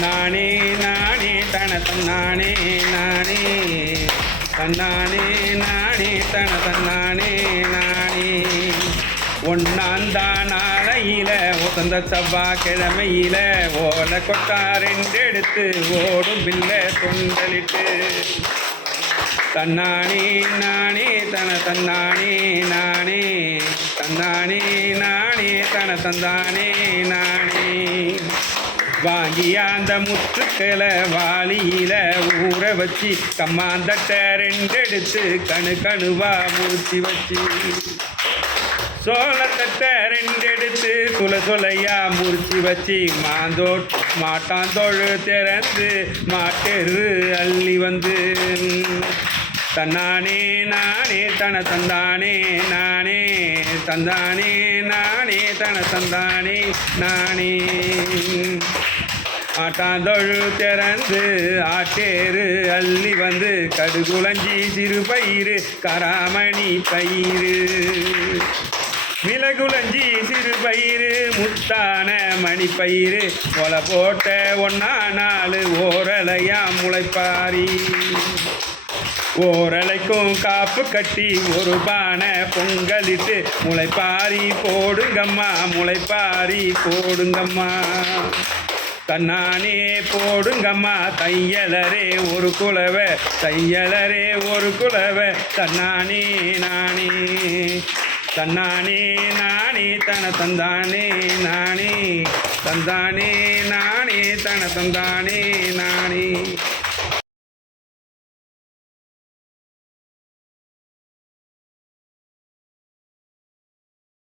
தன்னானே நானே தன தன்னானே நானே. தன்னானே நானே தன தன்னானே நானே. ஒன்னாந்தான் ஆலையில உசந்த செவ்வாய் கிழமையில ஓலை கொட்டா ரெண்டெடுத்து ஓடும் பில்ல தொண்டலிட்டு. தன்னானே நானே தன தன்னானே நானே வாங்கிய அந்த முத்துக்களை வாளியில ஊற வச்சு கம்மாந்தட்ட ரெண்டெடுத்து கணு கணுவா முறிச்சி வச்சு. சோளத்தட்ட ரெண்டெடுத்து சுல சுலையா முறிச்சி வச்சு மாந்தோ மாட்டாந்தோழு திறந்து மாட்டெரு அள்ளி வந்து. தன்னானே நானே தன தந்தானே நானே தந்தானே நானே தன தந்தானே நானே. ஆட்டாந்தொழு திறந்து ஆட்டேரு அள்ளி வந்து கடுகுலஞ்சி சிறு பயிறு கராமணி பயிறு. மிளகுலஞ்சி சிறு பயிறு முத்தான மணிப்பயிறு. கொலை போட்ட ஒன்னா நாலு ஓரலையா முளைப்பாரி. ஓரலைக்கும் காப்பு கட்டி ஒரு பானை பொங்கலிட்டு முளைப்பாரி போடுங்கம்மா முளைப்பாரி போடுங்கம்மா. தன்னானே போடுங்கம்மா தையலரே ஒரு குலவை தையலரே ஒரு குலவை தன்னானே நானே தன்னானே நானே தன தந்தானே நானே தந்தானே நானே தன தந்தானே நானே.